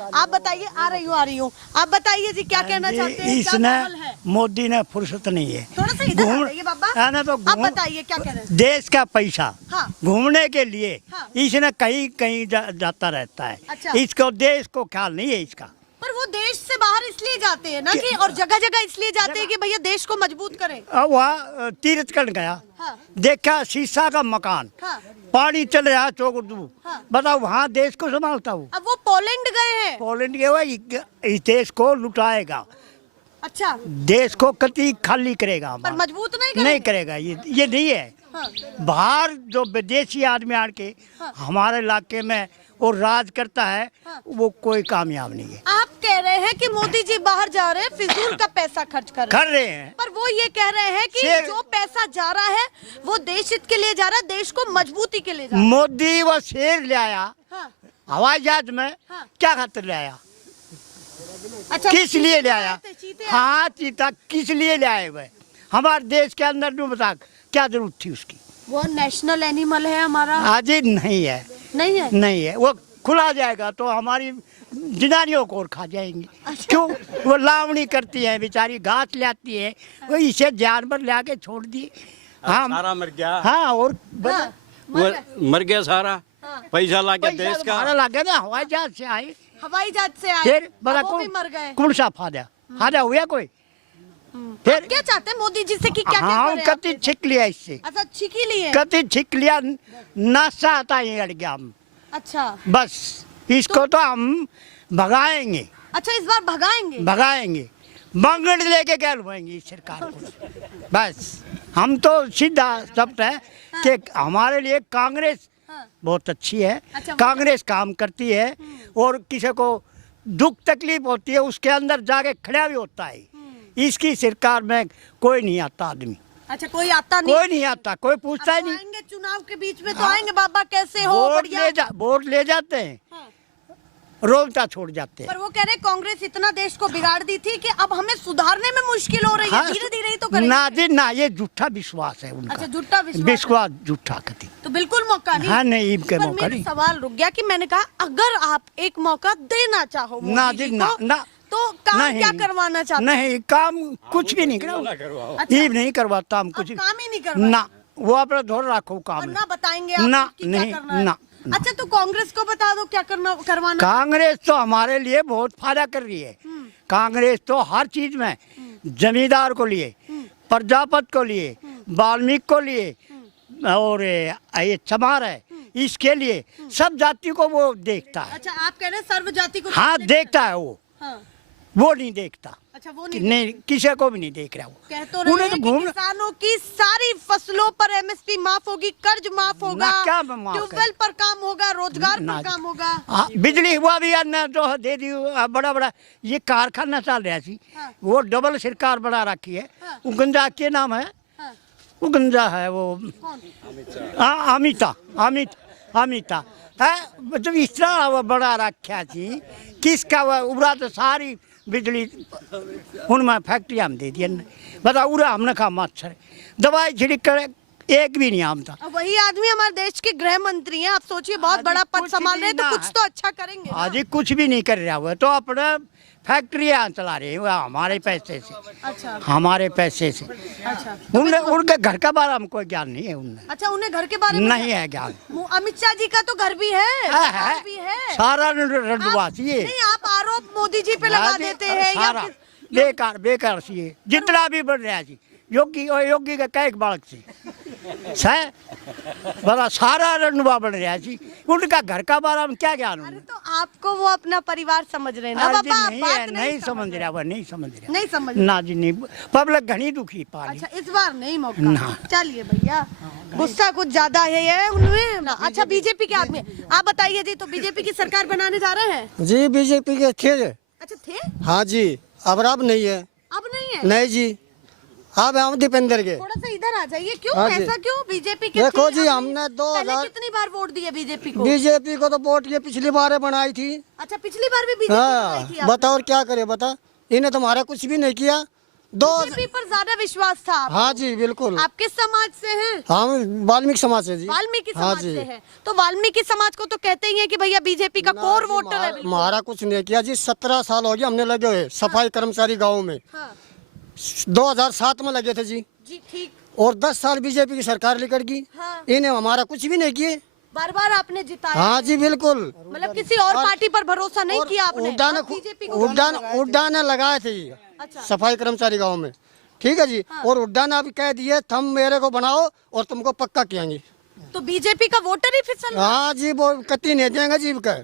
आप बताइए। आ रही हूँ। आप बताइए जी, क्या कहना चाहते हैं? क्या माहौल है? मोदी ने फुर्सत नहीं है। थोड़ा सा इधर आ जाइए बाबा। तो आप बताइए क्या कह रहे हैं? देश का पैसा हाँ। घूमने के लिए हाँ। इसने कहीं कहीं जाता रहता है। अच्छा। इसको देश को ख्याल नहीं है इसका। पर वो देश से बाहर इसलिए जाते हैं ना कि, और जगह जगह इसलिए जाते हैं कि भैया देश को मजबूत करें। अब वहाँ तीर्थ कर गया। हाँ। देखा शीशा का मकान। हाँ। पानी चल रहा है चौकड़ू। हाँ। बताओ वहाँ देश को संभालता हूँ। अब वो पोलैंड गए हैं। पोलैंड के हुआ इस देश को लुटाएगा। अच्छा। देश को कति खाली करेगा। पर मजबूत नहीं नहीं करेगा। ये नहीं है। हाँ। बाहर जो विदेशी आदमी आके के हाँ। हमारे इलाके में और राज करता है। हाँ। वो कोई कामयाब नहीं है। आप कह रहे हैं कि मोदी जी बाहर जा रहे हैं, फिजूल का पैसा खर्च कर रहे हैं। पर वो ये कह रहे हैं कि जो पैसा जा रहा है वो देश हित के लिए जा रहा है, देश को मजबूती के लिए जा रहा है। मोदी वो शेर ले आया। हाँ। हवाई जहाज में। हाँ। क्या खातिर ले आया? अच्छा, किस लिए ले आया? चीते हाँ, चीता किस लिए ले आए हुए? हमारे देश के अंदर जो बता क्या जरूरत थी उसकी? वो नेशनल एनिमल है हमारा। आज नहीं है। नहीं है। नहीं है। वो खुला जाएगा तो हमारी जनानियों को और खा जाएंगी। अच्छा। क्यों? वो लावणी करती है बेचारी, घास लाती है। वो इसे जानवर ला के छोड़ दिए। हाँ, सारा मर गया। हाँ, और हाँ, मर गया सारा। हाँ। पैसा ला के देश का लग गया ना। हवाई जहाज से आए। हवाई जहाज से आए। फिर बड़ा वो भी मर गए। कौन सा फायदा हुआ कोई? फिर क्या चाहते हैं मोदी जी से कि क्या हाँ, क्या कति छिक लिया इससे। अच्छा, छिकी लिए। कति छिक लिया। नासा आता है अड़ गया हम। अच्छा। बस इसको तो हम भगाएंगे। अच्छा, इस बार भगाएंगे। बंगड़ लेके क्या लुएंगे इस सरकार को। बस हम तो सीधा शब्द है कि हमारे लिए कांग्रेस बहुत अच्छी है। अच्छा, कांग्रेस काम करती है और किसी को दुख तकलीफ होती है उसके अंदर जाके खड़ा भी होता है। इसकी सरकार में कोई नहीं आता आदमी। अच्छा, कोई आता नहीं। कोई नहीं आता, कोई पूछता ही नहीं। आएंगे चुनाव के बीच में तो आएंगे, बाबा कैसे हो? बढ़िया। वोट ले जाते हैं। रोलता छोड़ जाते हैं। पर वो कह रहे कांग्रेस इतना देश को बिगाड़ दी थी कि अब हमें सुधारने में मुश्किल हो रही है। धीरे धीरे ही तो करेंगे। ना जी ना, ये झूठा विश्वास है उनका। अच्छा, झूठा विश्वास झूठा कति। तो बिल्कुल मौका नहीं। हाँ, नहीं के मौका नहीं। सवाल रुक गया कि मैंने कहा अगर आप एक मौका देना चाहो ना जी ना तो काम क्या करवाना चाहते? नहीं, काम कुछ भी नहीं करवा। अच्छा। नहीं करवाता हम कुछ। काम ही नहीं करवा ना, वो अपना धोर रखो काम। ना बताएंगे आप ना, कि क्या नहीं, करना है? ना। अच्छा, तो कांग्रेस को बता दो क्या करवाना। कांग्रेस तो हमारे लिए बहुत फायदा कर रही है। कांग्रेस तो हर चीज में जमींदार को लिए, प्रजापति को लिए, वाल्मीकि को लिए और ये चमार है इसके लिए सब जाति को वो देखता है। अच्छा, आप कह रहे हैं सर्व जाति को। हाँ, देखता है वो। हाँ। वो नहीं देखता। अच्छा, वो नहीं, किसी को भी नहीं देख रहा वो। कह तो रहे हैं कि किसानों की सारी फसलों पर एमएसपी माफ होगी, कर्ज माफ होगा, ट्यूबवेल पर काम होगा, रोजगार पर काम होगा। बिजली हुआ भी जो दे दी। बड़ा बड़ा ये कारखाना चल रहा थी। वो डबल सरकार बना रखी है। वो गंजा के नाम है। वो गंजा है वो। अमिता है। मतलब इस तरह बड़ा रखा थी किसका उड़ा तो सारी बिजली उनमें फैक्ट्री हम दे दिया। बता उड़ा हमने कहा मच्छर दवाई छिड़क कर एक भी नहीं आमता। वही आदमी हमारे देश के गृह मंत्री हैं। आप सोचिए, बहुत बड़ा पद संभाल रहे हैं तो कुछ तो अच्छा करेंगे। आज कुछ भी नहीं कर रहा हुआ तो अपना फैक्ट्री चला रहे हैं हमारे पैसे से। अच्छा। हमारे पैसे से। अच्छा। उनके घर का बारे में कोई ज्ञान नहीं है उन्हें। अच्छा, उन्हें घर के बारे में नहीं है ज्ञान। अमित शाह जी का तो घर भी है। भी है। सारा रंडवासी है। नहीं, आप आरोप मोदी जी पे लगा देते हैं। सारा बेकार सी है जितना भी बढ़ रहा है। योगी का कई बालक से बड़ा सारा रंडवा बन रहा है। उनका घर का बारे में क्या ज्ञान? अरे तो आपको वो अपना परिवार समझ रहे हैं ना बाबा? नहीं समझ रहा वो। नहीं समझ ना जी नहीं। पब्लिक घनी दुखी पाली। अच्छा, इस बार नहीं मौका। चलिए भैया, गुस्सा कुछ ज्यादा है उनमें। अच्छा, बीजेपी के आदमी आप बताइए जी, तो बीजेपी की सरकार बनाने जा रहे हैं? जी, बीजेपी के थे। अच्छा, थे। हाँ जी, अब नहीं है। अब नहीं है? नहीं जी, अब हम दीपेंद्र के। थोड़ा सा इधर आ जाइए। क्यों? हाँ ऐसा क्यों? बीजेपी के देखो जी, हमने 2000 कितनी बार वोट दिए बीजेपी को? बीजेपी को तो वोट ये पिछली बार बनाई थी। अच्छा, पिछली बार भी बीजेपी बनाई थी। बताओ क्या करे, बता। इन्हें तुम्हारा कुछ भी नहीं किया। बीजेपी पर ज्यादा विश्वास था आपको? हाँ जी बिल्कुल। आप किस समाज से हैं? हम वाल्मीकि समाज से जी। वाल्मीकि हाँ समाज जी। से है। तो वाल्मीकि समाज को तो कहते ही है कि भैया बीजेपी का कोर वोटर है। बिल्कुल। हमारा कुछ नहीं किया जी। 17 साल हो गया हमने लगे हुए सफाई कर्मचारी गाँव में। हाँ 2007 में लगे थे जी। जी ठीक। और 10 साल बीजेपी की सरकार लेकर गई। हाँ। इन्हें हमारा कुछ भी नहीं किए। बार बार आपने जिताया। हाँ जी बिल्कुल। मतलब किसी और पार्टी पर भरोसा नहीं किया आपने? और बीजेपी को उड्डान लगाए थे ये अच्छा। सफाई कर्मचारी गाँव में। ठीक है जी। हाँ। और उड्डान अभी कह दिए तुम मेरे को बनाओ और तुमको पक्का किएंगे। तो बीजेपी का वोटर ही फिसल रहा है। हाँ जी वो कति नहीं देंगे जी का।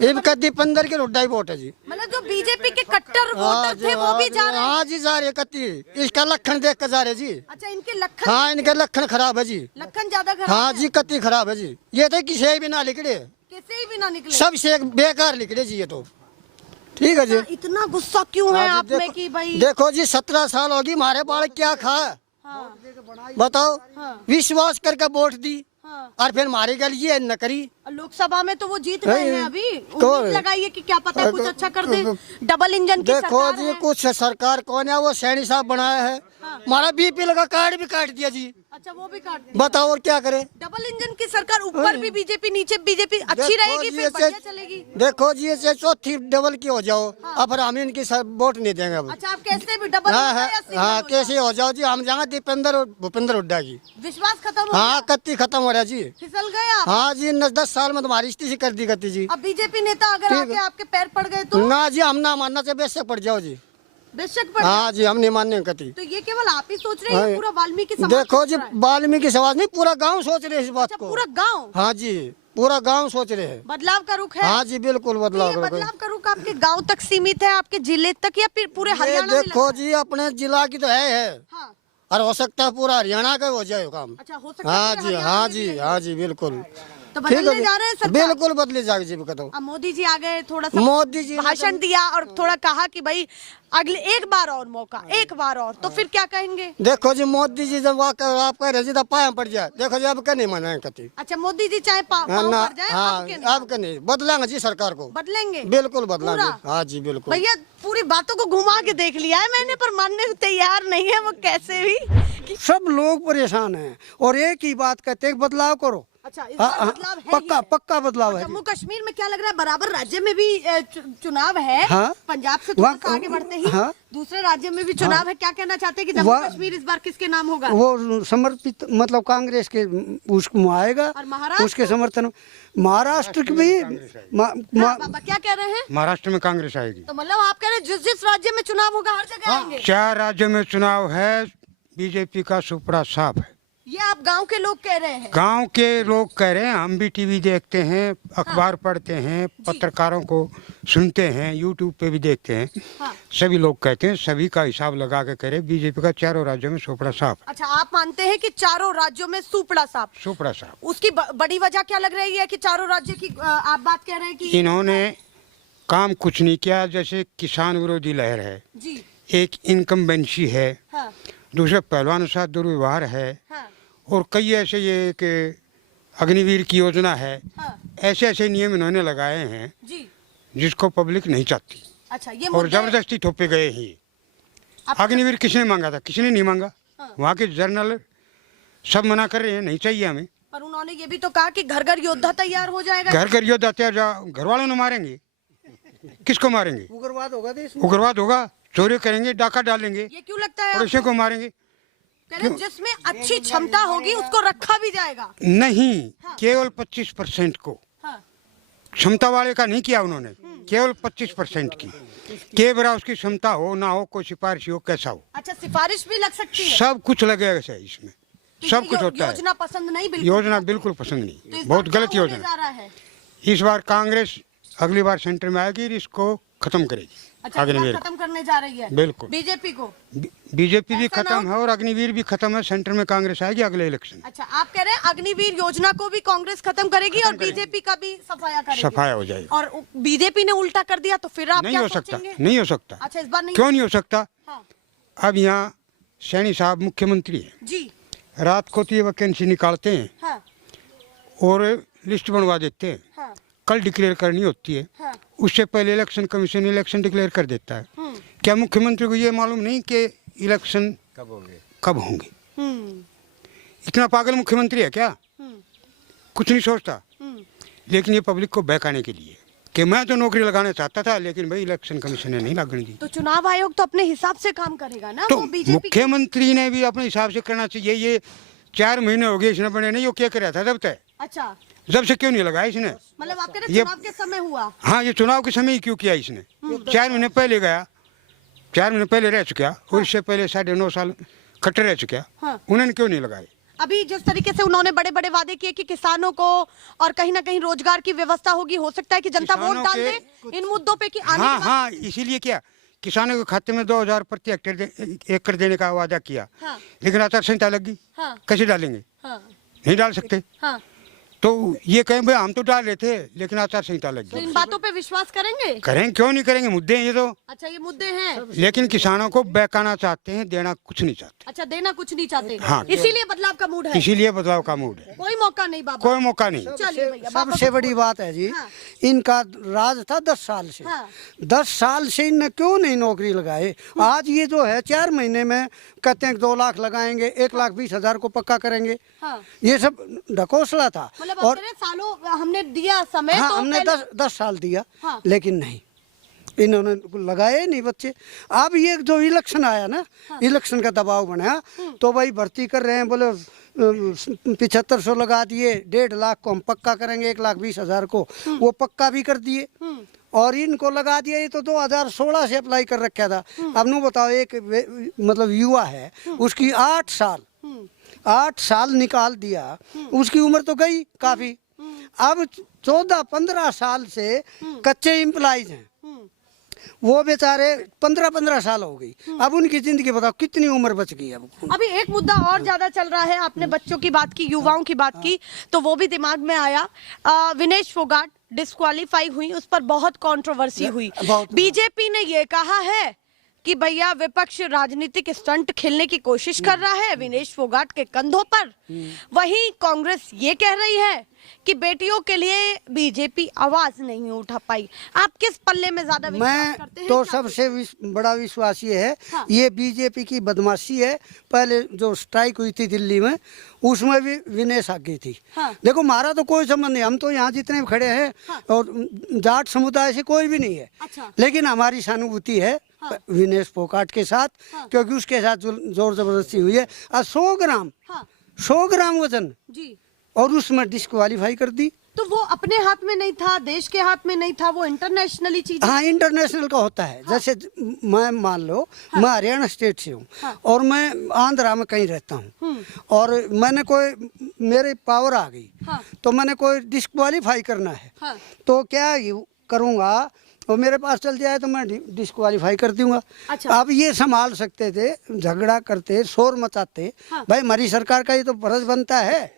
ये कति 15 के उड्डाई वोट है जी। मतलब जो बीजेपी के कट्टर हाँ वोटर थे वो भी जा रहे हैं। हाँ जी जा रहे कति। इसका लक्षण देख कर जा रहे जी। अच्छा इनके लखन। हाँ इनके लक्षण खराब है जी। लखन ज्यादा खराब हाँ है। जी कति खराब है जी। ये तो किसी भी ना लिखड़े। किसी ही भी ना निकले। सबसे बेकार लिखड़े जी ये तो। ठीक है जी। इतना गुस्सा क्यों है हाँ आप जी, में कि भाई? देखो जी 17 साल होगी हमारे बाल क्या खा। हाँ बताओ। हाँ। विश्वास करके वोट दी हाँ। और फिर मारी गल ये न करी। लोकसभा में तो वो जीत गए हैं अभी। कौन? उम्मीद लगाइए कि क्या पता है कुछ अच्छा कर दे। डबल इंजन की देखो सरकार जी है। कुछ सरकार कौन है वो सैनी साहब बनाया है। हमारा बीपी लगा कार्ड भी काट दिया जी। अच्छा वो भी काट दिया। बताओ और क्या करे। डबल इंजन की सरकार, ऊपर भी बीजेपी नीचे बीजेपी अच्छी रहेगी फिर बढ़िया चलेगी। देखो जी ऐसे चौथी डबल की हो जाओ। अब हम इनकी वोट नहीं देंगे अब। अच्छा आप कैसे भी डबल हाँ होगा हाँ या सिंगल हाँ होगा? कैसे हो जाओ जी। हम जाएंगे दीपेंद्र और भूपेंद्र हुड्डा की। विश्वास खत्म हो हाँ गया? कत्ती खत्म हो रहा जी। फिसल गए आप? हाँ जी 10 साल में तुम्हारी स्थिति कर दी कत्ती जी। अब बीजेपी नेता अगर आके आपके पैर पड़ गए तो? ना जी हम ना मानना चाहिए बेशक पड़ जाओ जी। बेशक पड़ हाँ जी हम नहीं मानने कति। तो ये केवल आप ही सोच रहे हैं या पूरा वाल्मीकि समाज देखो सोच जी रहा है? वाल्मीकि समाज नहीं पूरा गांव सोच रहे हैं इस बात अच्छा को। पूरा गांव हाँ जी पूरा गांव सोच रहे हैं। बदलाव का रुख है? हाँ जी बिल्कुल तो बदलाव ये करो। बदलाव का रुख आपके गांव तक सीमित है, आपके जिले तक, या फिर पूरे ये हरियाणा में देखो लगता है? जी अपने जिला की तो है हाँ और हो सकता है पूरा हरियाणा का हो जाए काम। अच्छा हो सकता हाँ है जी हरियाणा हाँ में जी भी हाँ जी बिल्कुल। तो ठीक है बदलने जी। जा रहे हैं सरकार? बिल्कुल बदली जाएगी जी बताओ। अब मोदी जी आ गए, थोड़ा सा मोदी जी ने भाषण दिया और थोड़ा कहा कि भाई अगले एक बार और मौका, एक बार और, तो फिर क्या कहेंगे? देखो जी मोदी जी जब आप कह रहे जी पाया पड़ जाए। देखो जी अब क्या नहीं माना कति। अच्छा मोदी जी चाहे पाँव ना पड़ जाए हाँ आपके नहीं अब क्या नहीं बदलेंगे जी सरकार को। बदलेंगे? बिल्कुल बदलेंगे। पूरा? हाँ जी बिल्कुल। भैया पूरी बातों को घुमा के देख लिया है मैंने, पर मानने को तैयार नहीं है वो कैसे भी। सब लोग परेशान हैं और एक ही बात कहते हैं बदलाव करो। अच्छा इस हाँ, बार हाँ, बदलाव है ही पक्का है। पक्का बदलाव है। जम्मू कश्मीर में क्या लग रहा है, बराबर राज्य में भी चुनाव है। हाँ। पंजाब से थोड़ा वहाँ- सा आगे बढ़ते ही हाँ। दूसरे राज्य में भी चुनाव है। क्या कहना चाहते हैं कि जम्मू वहाँ- कश्मीर इस बार किसके नाम होगा? वो समर्पित मतलब कांग्रेस के उसको आएगा। और महाराष्ट्र? उसके समर्थन महाराष्ट्र की भी हाँ, बाबा क्या कह रहे हैं? महाराष्ट्र में कांग्रेस आएगी। तो मतलब आप कह रहे हैं जिस जिस राज्य में चुनाव होगा हर जगह आएंगे? 4 राज्यों में चुनाव है। बीजेपी का सुपड़ा साफ है। ये आप गांव के लोग कह रहे हैं? गांव के लोग कह रहे हैं। हम भी टीवी देखते हैं, अखबार पढ़ते हैं, पत्रकारों को सुनते हैं, यूट्यूब पे भी देखते हैं। हाँ। सभी लोग कहते हैं, सभी का हिसाब लगा के कह रहे बीजेपी का 4 राज्यों में सुपड़ा साफ। अच्छा आप मानते हैं कि चारों राज्यों में सुपड़ा साफ? सुपड़ा साफ। उसकी बड़ी वजह क्या लग रही है कि चारों राज्य की आप बात कह रहे हैं कि इन्होंने काम कुछ नहीं किया। जैसे किसान विरोधी लहर है, जी एक इनकम्बेंसी है, हाँ दूसरे पहलवानों के साथ दुर्व्यवहार है, हाँ और कई ऐसे ये कि अग्निवीर की योजना है। हाँ ऐसे ऐसे नियम इन्होंने लगाए हैं जी। जिसको पब्लिक नहीं चाहती अच्छा ये और मुद्दे- जबरदस्ती थोपे गए हैं। आप- अग्निवीर किसने मांगा था? किसी ने नहीं मांगा। हाँ। वहाँ के जर्नल सब मना कर रहे हैं, नहीं चाहिए हमें। पर उन्होंने ये भी तो कहा कि घर घर योद्धा तैयार हो जाएगा। घर घर योद्धा तैयार, घर वालों ने मारेंगे। किसको मारेंगे? उग्रवाद होगा देश में। उग्रवाद होगा, चोरी करेंगे, डाका डालेंगे, ये क्यों लगता है पड़ोसियों को मारेंगे। कह रहे हैं, जिसमें अच्छी क्षमता होगी उसको रखा भी जाएगा। नहीं, हाँ। केवल 25% को। हाँ क्षमता वाले का नहीं किया उन्होंने, केवल 25% की। के बरा उसकी क्षमता हो ना हो, कोई सिफारिश हो, कैसा हो, अच्छा सिफारिश भी लग सकती है? सब कुछ लगेगा सही इसमें। तो सब ये कुछ होता है। योजना पसंद नहीं बिल्कुल? योजना बिल्कुल पसंद तो नहीं, इस बहुत बार क्या गलत होने योजना। जा रहा है? इस बार कांग्रेस अगली बार सेंटर में आएगी और इसको खत्म करेगी। अच्छा अग्निवीर खत्म करने जा रही है बिल्कुल। बीजेपी को? बीजेपी भी ऐसा ना खत्म है और अग्निवीर भी खत्म है। सेंटर में कांग्रेस आएगी अगले इलेक्शन। अच्छा आप कह रहे हैं अग्निवीर योजना को भी कांग्रेस खत्म करेगी और बीजेपी का भी सफाया करेगी? सफाया हो जाएगा। और बीजेपी ने उल्टा कर दिया तो फिर आप नहीं क्या हो सकता, सोचेंगे? नहीं हो सकता। अच्छा इस बार नहीं? क्यों नहीं हो सकता? हाँ अब यहाँ सैनी साहब मुख्यमंत्री है, जी रात को तो ये वैकेंसी निकालते हैं हाँ और लिस्ट बनवा देते हैं। हाँ कल डिक्लेयर करनी होती है, हाँ उससे पहले इलेक्शन कमीशन इलेक्शन डिक्लेयर कर देता है। क्या मुख्यमंत्री को ये मालूम नहीं कि इलेक्शन कब होंगे? इतना पागल मुख्यमंत्री है क्या? कुछ नहीं सोचता। लेकिन ये पब्लिक को बहकाने के लिए कि मैं तो नौकरी लगाना चाहता था, लेकिन भाई इलेक्शन कमीशन ने नहीं लगने दी। तो चुनाव आयोग तो अपने हिसाब से काम करेगा ना। तो वो बीजेपी मुख्यमंत्री ने भी अपने हिसाब से करना चाहिए। ये 4 महीने हो गए इसने बने नहीं, वो क्या कर रहा था जब तक? अच्छा, जब से क्यों नहीं लगाया इसने? मतलब आप कह रहे ये- चुनाव के समय हुआ? हाँ, ये चुनाव के समय ही क्यों किया इसने? 4 महीने पहले गया, 4 महीने पहले रह चुका और इससे पहले 9.5 साल कट्टे रह चुका। हाँ। उन्होंने क्यों नहीं लगाए? अभी जिस तरीके से उन्होंने बड़े बड़े वादे किए कि किसानों को और कहीं ना कहीं रोजगार की व्यवस्था होगी, हो सकता है कि जनता वोट किसानों डाल के दे इन मुद्दों पे कि आने हाँ के बाद- हाँ, इसीलिए क्या किसानों के खाते में 2000 प्रति हेक्टेयर एकड़ देने का वादा किया। हाँ। लेकिन आचार संहिता लग गई। हाँ। कैसे डालेंगे? हाँ, नहीं डाल सकते। हाँ। तो ये कहें भाई हम तो डाल रहे थे, लेकिन आचार संहिता लग तो गई। इन बातों पे विश्वास करेंगे? करें क्यों नहीं करेंगे? मुद्दे हैं ये तो। अच्छा, ये मुद्दे हैं। लेकिन किसानों को बहकाना चाहते हैं, देना कुछ नहीं चाहते। अच्छा, देना कुछ नहीं चाहते। हाँ। इसीलिए बदलाव का मूड है। इसीलिए बदलाव का मूड है। कोई मौका नहीं बाबा। कोई मौका नहीं। चलिए भैया, बाबा सबसे बड़ी बात है जी, हाँ। इनका राज था 10 साल से। हाँ। 10 साल से इनने क्यों नहीं नौकरी लगाए? आज ये जो है 4 महीने में कहते हैं 2 लाख लगाएंगे, 1,20,000 को पक्का करेंगे। हाँ। ये सब ढकोसला था। मतलब आप और कह रहे हैं सालों हमने दिया समय। हाँ, तो हमने पहले- 10 साल दिया। हाँ। लेकिन नहीं, इन्होंने लगाए नहीं बच्चे। अब ये जो इलेक्शन आया ना, इलेक्शन का दबाव बना, तो भाई भर्ती कर रहे हैं, बोले 7500 लगा दिए, 1.5 लाख को हम पक्का करेंगे, 1,20,000 को वो पक्का भी कर दिए। और इनको लगा दिया। ये तो 2016 से अप्लाई कर रखा था। अब नु बताओ, एक मतलब युवा है, उसकी 8 साल निकाल दिया, उसकी उम्र तो गई काफी। अब 14-15 साल से कच्चे एम्प्लॉइज हैं, वो बेचारे 15-15 साल हो गई। अब उनकी जिंदगी बताओ कितनी उम्र बच गई। अब अभी एक मुद्दा और ज्यादा चल रहा है। आपने बच्चों की बात की, युवाओं की बात की, तो वो भी दिमाग में आया। विनेश फोगाट डिस्क्वालीफाई हुई, उस पर बहुत कंट्रोवर्सी हुई। बहुत। बीजेपी ने ये कहा है कि भैया विपक्ष राजनीतिक स्टंट खेलने की कोशिश कर रहा है विनेश फोगाट के कंधों पर। वहीं कांग्रेस ये कह रही है कि बेटियों के लिए बीजेपी आवाज नहीं उठा पाई। आप किस पल्ले में ज्यादा विश्वास करते हैं? तो क्या? सबसे बड़ा विश्वास ये है, हाँ। ये बीजेपी की बदमाशी है। पहले जो स्ट्राइक हुई थी दिल्ली में, उसमें भी विनेश आ गई थी। हाँ। देखो, हमारा तो कोई संबंध नहीं, हम तो यहाँ जितने भी खड़े हैं और जाट समुदाय से कोई भी नहीं है। अच्छा। लेकिन हमारी सहानुभूति है विनेश फोगाट के साथ, क्योंकि उसके साथ जोर जबरदस्ती हुई है। और 100 ग्राम हाँ। 100 ग्राम वजन, जी। और उसमें डिस्क्वालीफाई कर दी। तो वो अपने हाथ में नहीं था, देश के हाथ में नहीं था, वो इंटरनेशनली चीज। हाँ, इंटरनेशनल का होता है। जैसे मैं मान लो, मैं हरियाणा स्टेट से हूँ और मैं आंध्रा में कहीं रहता हूँ, और मैंने कोई मेरे पावर आ गई, तो मैंने कोई डिस्क्वालीफाई करना है, तो क्या करूँगा? और मेरे पास चल जाए तो मैं डिस्क्वालीफाई कर दूंगा। अच्छा। अब ये संभाल सकते थे, झगड़ा करते, शोर मचाते। भाई, हमारी सरकार का ये तो फर्ज बनता है।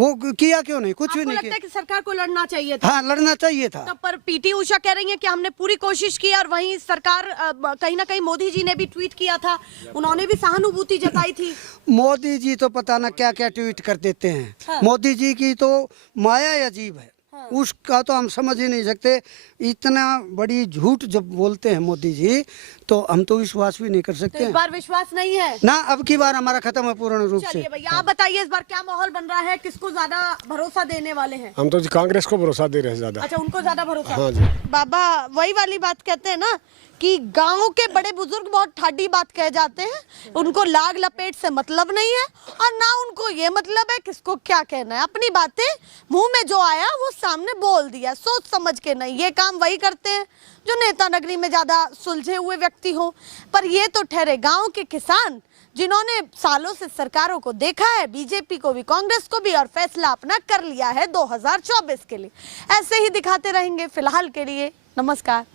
वो किया क्यों नहीं? कुछ भी आपको नहीं लगता है किया। कि सरकार को लड़ना चाहिए था? हाँ, लड़ना चाहिए था। तब पर पीटी उषा कह रही है कि हमने पूरी कोशिश की, और वहीं सरकार कहीं ना कहीं मोदी जी ने भी ट्वीट किया था, उन्होंने भी सहानुभूति जताई थी। मोदी जी तो पता ना क्या क्या ट्वीट कर देते हैं। मोदी जी की तो माया ही अजीब है। उसका तो हम समझ ही नहीं सकते। इतना बड़ी झूठ जब बोलते हैं मोदी जी, तो हम तो विश्वास भी नहीं कर तो सकते इस बार विश्वास नहीं है ना। अब की बार हमारा खत्म है पूर्ण रूप से। चलिए भैया, आप बताइए इस बार क्या माहौल बन रहा है, किसको ज्यादा भरोसा देने वाले हैं? हम तो कांग्रेस को भरोसा दे रहे हैं ज्यादा। अच्छा, उनको ज्यादा भरोसा। हाँ जी। बाबा वही वाली बात कहते हैं ना कि गांव के बड़े बुजुर्ग बहुत ठाडी बात कह जाते हैं, उनको लाग लपेट से मतलब नहीं है, और ना उनको ये मतलब है किसको क्या कहना है। अपनी बातें मुंह में जो आया वो सामने बोल दिया, सोच समझ के नहीं। ये काम वही करते हैं जो नेता नगरी में ज्यादा सुलझे हुए व्यक्ति हो। पर ये तो ठहरे गाँव के किसान, जिन्होंने सालों से सरकारों को देखा है, बीजेपी को भी कांग्रेस को भी, और फैसला अपना कर लिया है 2024 के लिए। ऐसे ही दिखाते रहेंगे। फिलहाल के लिए नमस्कार।